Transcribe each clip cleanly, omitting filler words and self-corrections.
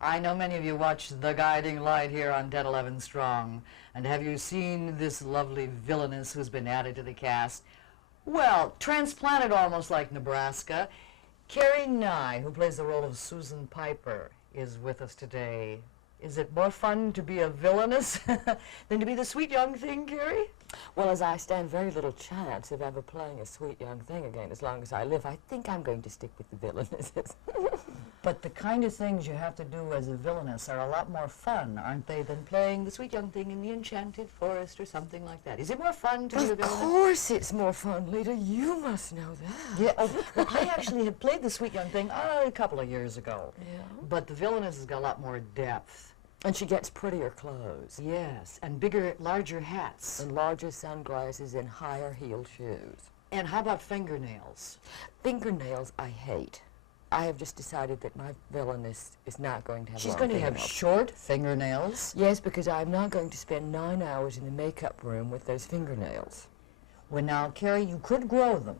I know many of you watch The Guiding Light here on Dead 11 Strong. And have you seen this lovely villainess who's been added to the cast? Well, transplanted almost like Nebraska, Carrie Nye, who plays the role of Susan Piper, is with us today. Is it more fun to be a villainess than to be the sweet young thing, Carrie? Well, as I stand very little chance of ever playing a sweet young thing again as long as I live, I think I'm going to stick with the villainesses. But the kind of things you have to do as a villainess are a lot more fun, aren't they, than playing the sweet young thing in the enchanted forest or something like that? Is it more fun to be a villainess? Of course it's more fun, Leta. You must know that. Yeah, well, I actually had played the sweet young thing a couple of years ago. Yeah. But the villainess has got a lot more depth. And she gets prettier clothes. Yes, and bigger, larger hats. And larger sunglasses and higher heeled shoes. And how about fingernails? Fingernails I hate. I have just decided that my villainess is not going to have She's long going to have fingernails. short fingernails? Yes, because I'm not going to spend 9 hours in the makeup room with those fingernails. Well, now, Carrie, you could grow them.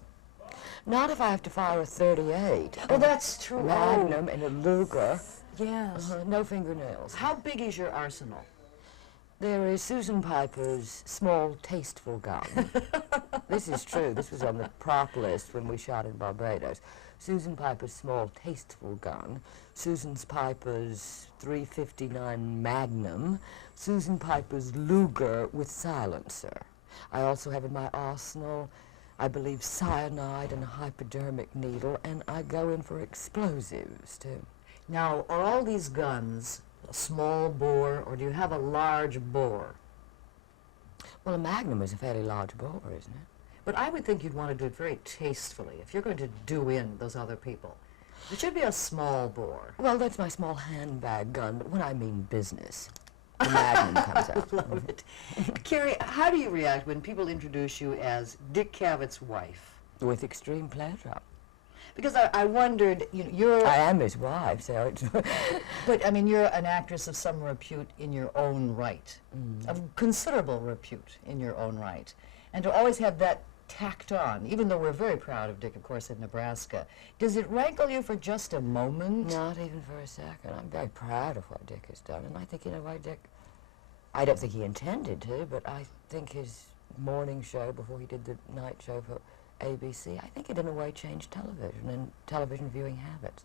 Not if I have to fire a .38. Oh, that's true. Magnum and a Luger. Yes. No fingernails. How big is your arsenal? There is Susan Piper's small, tasteful gun. This is true. This was on the prop list when we shot in Barbados. Susan Piper's small, tasteful gun. Susan Piper's .359 Magnum. Susan Piper's Luger with silencer. I also have in my arsenal, I believe, cyanide and a hypodermic needle, and I go in for explosives, too. Now, are all these guns a small bore, or do you have a large bore? Well, a Magnum is a fairly large bore, isn't it? But I would think you'd want to do it very tastefully if you're going to do in those other people. It should be a small bore. Well, that's my small handbag gun, but when I mean business, the Magnum comes out. I love it. Carrie, how do you react when people introduce you as Dick Cavett's wife? With extreme pleasure. Because I wondered, you know, you're... I am his wife, so it's... But, I mean, you're an actress of some repute in your own right, of considerable repute in your own right. And to always have that tacked on, even though we're very proud of Dick, of course, in Nebraska, does it rankle you for just a moment? Not even for a second. I'm very proud of what Dick has done, and I think, you know, why Dick... I don't think he intended to, but I think his morning show before he did the night show for ABC, I think it in a way changed television and television viewing habits.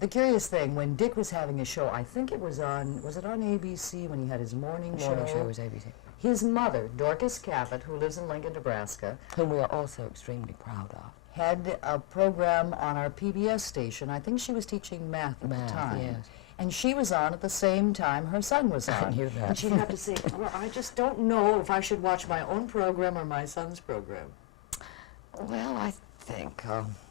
The curious thing, when Dick was having a show, I think it was on ABC when he had his morning show? Morning show was ABC. His mother, Dorcas Cavett, who lives in Lincoln, Nebraska, Whom we are also extremely proud of. had a program on our PBS station. I think she was teaching math at the time. Yes. And she was on at the same time her son was on. I knew that. And she'd have to say, well, I just don't know if I should watch my own program or my son's program. Well, I think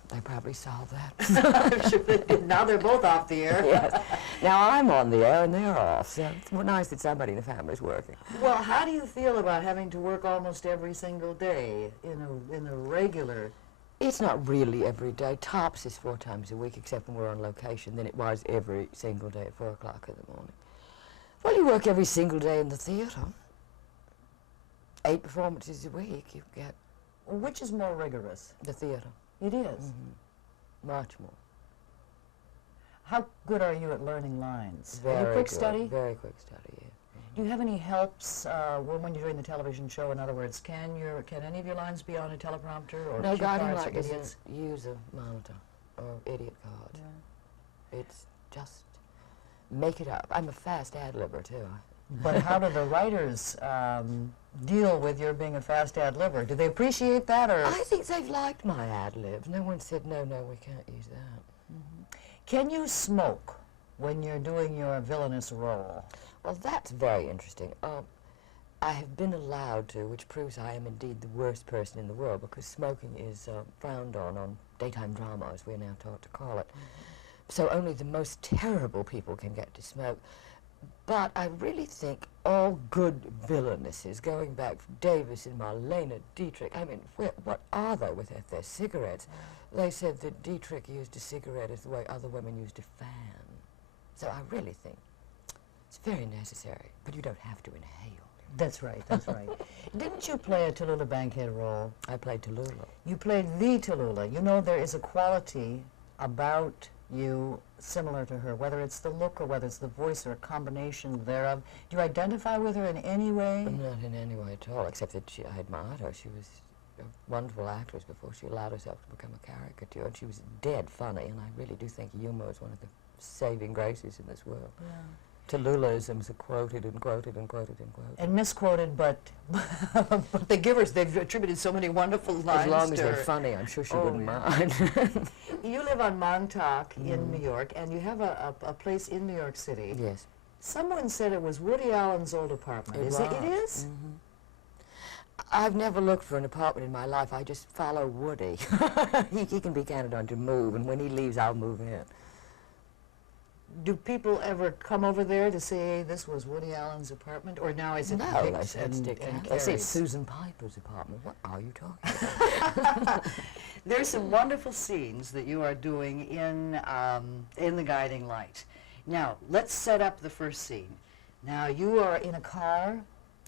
they probably solved that. I'm sure they did. Now they're both off the air. Yes. Now I'm on the air and they're off, so it's nice that somebody in the family's working. Well, how do you feel about having to work almost every single day in a regular... It's not really every day. Tops is 4 times a week, except when we're on location. Then it was every single day at 4 o'clock in the morning. Well, you work every single day in the theater. 8 performances a week, you get... Which is more rigorous? The theater. It is. Much more. How good are you at learning lines? Very Are you quick good. study? Very quick study, yeah. Do you have any helps when you're doing the television show? In other words, can any of your lines be on a teleprompter or No, cue Guiding cards or Light doesn't idiots? use a monitor or idiot cards. Yeah. It's just make it up. I'm a fast ad-libber, too. But how do the writers deal with your being a fast ad-libber? Do they appreciate that, or...? I think they've liked my ad-libs. No one said, no, we can't use that. Can you smoke when you're doing your villainous role? Well, that's very interesting. I have been allowed to, which proves I am indeed the worst person in the world, because smoking is frowned on daytime drama, as we're now taught to call it. So only the most terrible people can get to smoke. But I really think all good villainesses, going back from Davis and Marlena Dietrich, I mean, what are they with their cigarettes? They said that Dietrich used a cigarette as the way other women used a fan. So I really think it's very necessary, but you don't have to inhale. That's right, that's right. Didn't you play a Tallulah Bankhead role? I played Tallulah. You played the Tallulah. You know, there is a quality about you similar to her, whether it's the look or whether it's the voice or a combination thereof? Do you identify with her in any way? Not in any way at all, except that I admired her. She was a wonderful actress before she allowed herself to become a caricature, and she was dead funny, and I really do think humor is one of the saving graces in this world. Yeah. Tallulaisms are quoted and quoted and quoted and quoted. And misquoted, but but the givers, they've attributed so many wonderful lines As long as to they're her. funny, I'm sure she Oh, wouldn't yeah. mind. You live on Montauk in New York, and you have a place in New York City. Yes. Someone said it was Woody Allen's old apartment. Is it? It is? I've never looked for an apartment in my life. I just follow Woody. he can be counted on to move, and when he leaves, I'll move in. Do people ever come over there to say this was Woody Allen's apartment, or now is it No, Vic's they said and stick in. They say Carrie's? it's Susan Piper's apartment. What are you talking about? There's some wonderful scenes that you are doing in The Guiding Light. Now, let's set up the first scene. Now, you are in a car.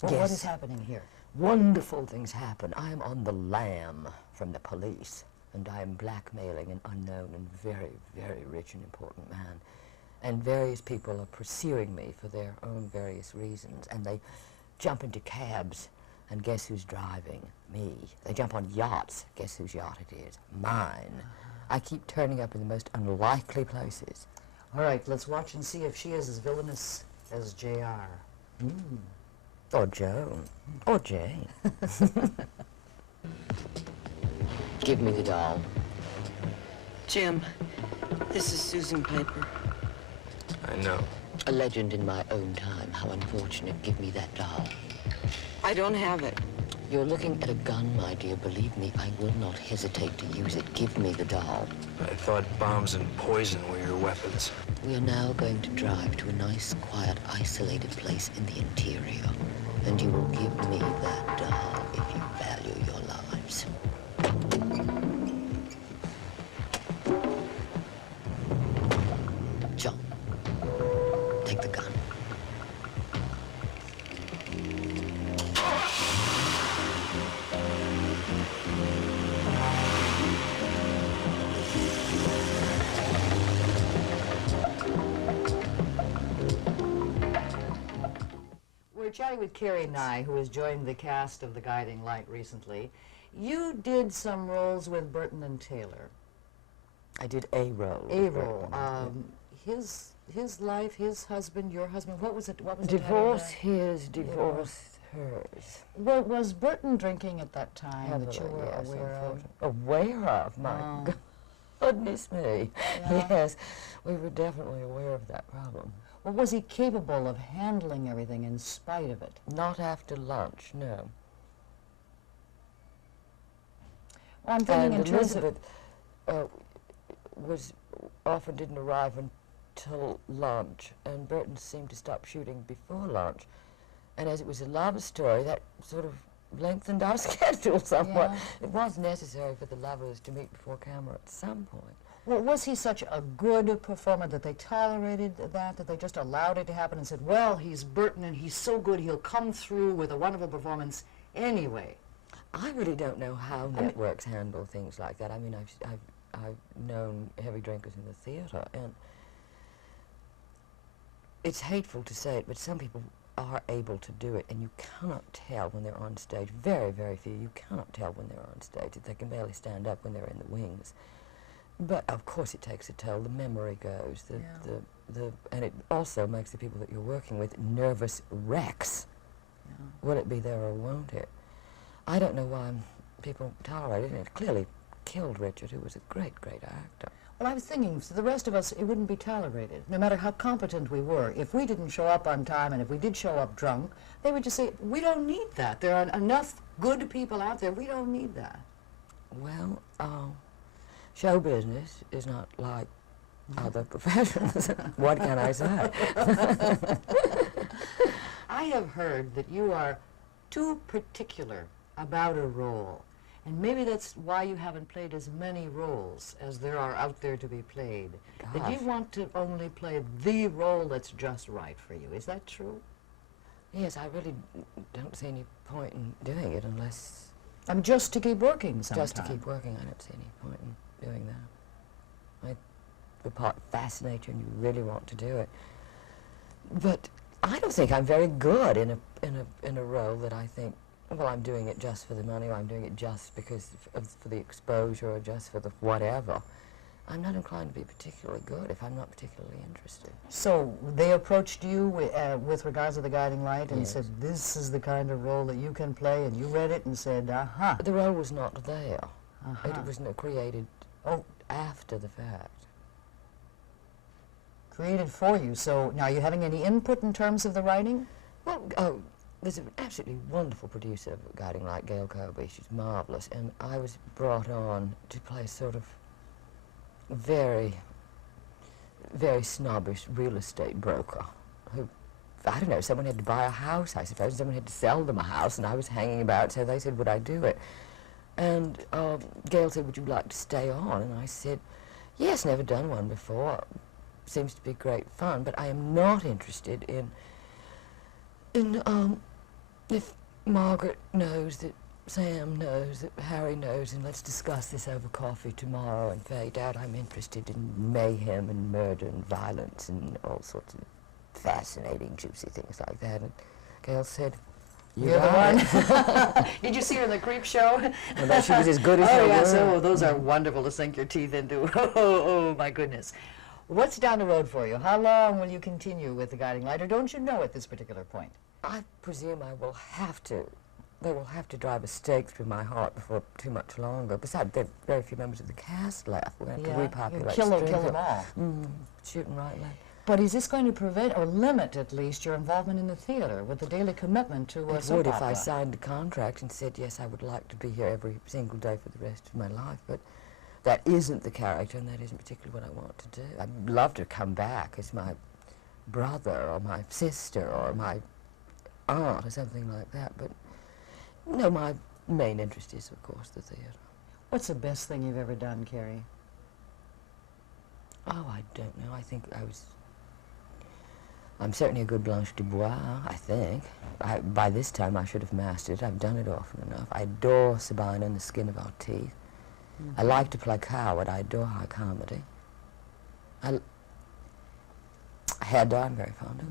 Well, what Yes. is happening here? Wonderful things happen. I am on the lam from the police, and I am blackmailing an unknown and very, very rich and important man. And various people are pursuing me for their own various reasons, and they jump into cabs, and guess who's driving? Me. They jump on yachts. Guess whose yacht it is? Mine. I keep turning up in the most unlikely places. All right, let's watch and see if she is as villainous as J.R. Or Joan. Or Jane. Give me the doll. Jim, this is Susan Piper. I know. A legend in my own time. How unfortunate. Give me that doll. I don't have it. You're looking at a gun, my dear. Believe me, I will not hesitate to use it. Give me the doll. I thought bombs and poison were your weapons. We are now going to drive to a nice, quiet, isolated place in the interior. And you will give me that doll if you value your lives. John, take the gun. We're chatting with Carrie Nye, who has joined the cast of The Guiding Light recently. You did some roles with Burton and Taylor. I did a role. A role. His life, his husband, your husband. What was it? What was the title of Divorce that? his, divorce hers. Well, was Burton drinking at that time that you Heavily, were yes, aware of? Aware of? My Oh. goodness me. Yeah. Yes, we were definitely aware of that problem. Well, was he capable of handling everything in spite of it? Not after lunch, no. Well, I'm thinking in And terms of... Elizabeth was often didn't arrive until lunch, and Burton seemed to stop shooting before lunch. And as it was a love story, that sort of lengthened our schedule somewhat. Yeah. It was necessary for the lovers to meet before camera at some point. Well, was he such a good performer that they tolerated that they just allowed it to happen and said, well, he's Burton and he's so good he'll come through with a wonderful performance anyway? I really don't know how networks handle things like that. I mean, I've known heavy drinkers in the theater, and it's hateful to say it, but some people are able to do it, and you cannot tell when they're on stage. Very, very few. You cannot tell when they're on stage. They can barely stand up when they're in the wings. But of course, it takes a toll. The memory goes. And it also makes the people that you're working with nervous wrecks. Yeah. Will it be there or won't it? I don't know why people tolerate it. It clearly killed Richard, who was a great, great actor. Well, I was thinking, for the rest of us, it wouldn't be tolerated, no matter how competent we were. If we didn't show up on time, and if we did show up drunk, they would just say, we don't need that. There are enough good people out there. We don't need that. Well, show business is not like other professions. What can I say? I have heard that you are too particular about a role, and maybe that's why you haven't played as many roles as there are out there to be played. That you Gosh. want to only play the role that's just right for you. Is that true? Yes, I really don't see any point in doing it unless Just to keep working sometime. just to keep working. I don't see any point in doing that. the part fascinates you and you really want to do it. But I don't think I'm very good in a role that I think, well, I'm doing it just for the money, or I'm doing it just because for the exposure, or just for the whatever. I'm not inclined to be particularly good if I'm not particularly interested. So they approached you with regards to The Guiding Light and Yes. said, this is the kind of role that you can play, and you read it and said, aha. The role was not there. Uh-huh. It was not created after the fact. Created for you. So now, are you having any input in terms of the writing? Well, there's an absolutely wonderful producer of Guiding Light, Gail Kirby. She's marvelous, and I was brought on to play sort of very, very snobbish real estate broker who, I don't know, someone had to buy a house, I suppose, and someone had to sell them a house, and I was hanging about, so they said, would I do it? And Gail said, would you like to stay on? And I said, yes, never done one before. Seems to be great fun, but I am not interested in if Margaret knows that Sam knows, that Harry knows, and let's discuss this over coffee tomorrow and fade out. I'm interested in mayhem and murder and violence and all sorts of fascinating, juicy things like that. And Gail said, You're the one. Did you see her in the Creep Show? And that she was as good as oh, her yes. word. Oh, those are wonderful to sink your teeth into. Oh, my goodness. What's down the road for you? How long will you continue with The Guiding Light, or don't you know at this particular point? I presume I will have to. They will have to drive a stake through my heart before too much longer. Besides, there are very few members of the cast left. We're going to have to repopulate. Kill Springfield. them all. Shooting right left. But is this going to prevent or limit, at least, your involvement in the theater with the daily commitment to a It soap would if opera? I signed a contract and said, yes, I would like to be here every single day for the rest of my life. But that isn't the character, and that isn't particularly what I want to do. I'd love to come back as my brother or my sister or my aunt or something like that. But no, my main interest is, of course, the theater. What's the best thing you've ever done, Carrie? Oh, I don't know. I think I'm certainly a good Blanche Dubois, I think. By this time, I should have mastered it. I've done it often enough. I adore Sabine and the Skin of Our Teeth. I like to play coward. I adore high comedy. Hedda, I'm very fond of.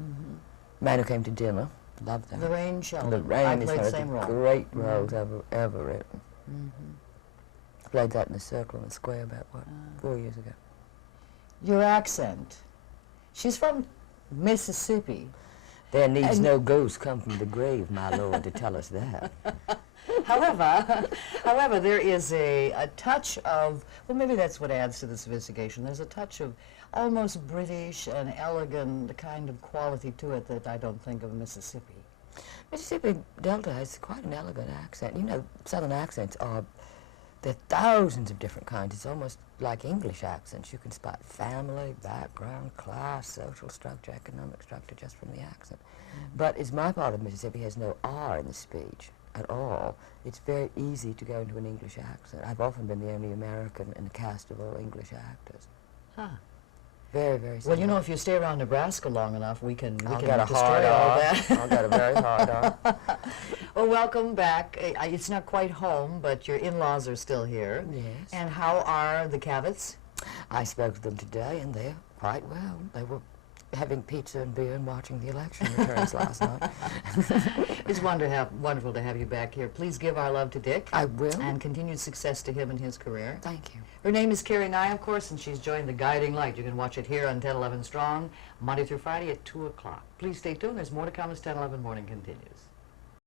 Man Who Came to Dinner, love that. Lorraine Sheldon. Lorraine I is played one the of the same role. great roles ever written. Played that in the Circle in the Square about, 4 years ago. Your accent. She's from Mississippi. There needs no ghost come from the grave, my lord, to tell us that. However, there is a touch of, well, maybe that's what adds to the sophistication. There's a touch of almost British and elegant kind of quality to it that I don't think of Mississippi. Mississippi Delta has quite an elegant accent. You know, Southern accents there are thousands of different kinds. It's almost like English accents. You can spot family, background, class, social structure, economic structure just from the accent. But as my part of Mississippi has no R in the speech at all, it's very easy to go into an English accent. I've often been the only American in a cast of all English actors. Huh. Very, very Well, you know, if you stay around Nebraska long enough, we can I'll get a destroy hard all on. that. I'll get a very hard on. Well, welcome back. It's not quite home, but your in-laws are still here. Yes. And how are the Cavitts? I spoke to them today, and they're quite well. They were having pizza and beer and watching the election returns last night. It's wonderful to have you back here. Please give our love to Dick. I will. And continued success to him in his career. Thank you. Her name is Carrie Nye, of course, and she's joined The Guiding Light. You can watch it here on 10/11 Strong, Monday through Friday at 2 o'clock. Please stay tuned. There's more to come as 10/11 Morning continues.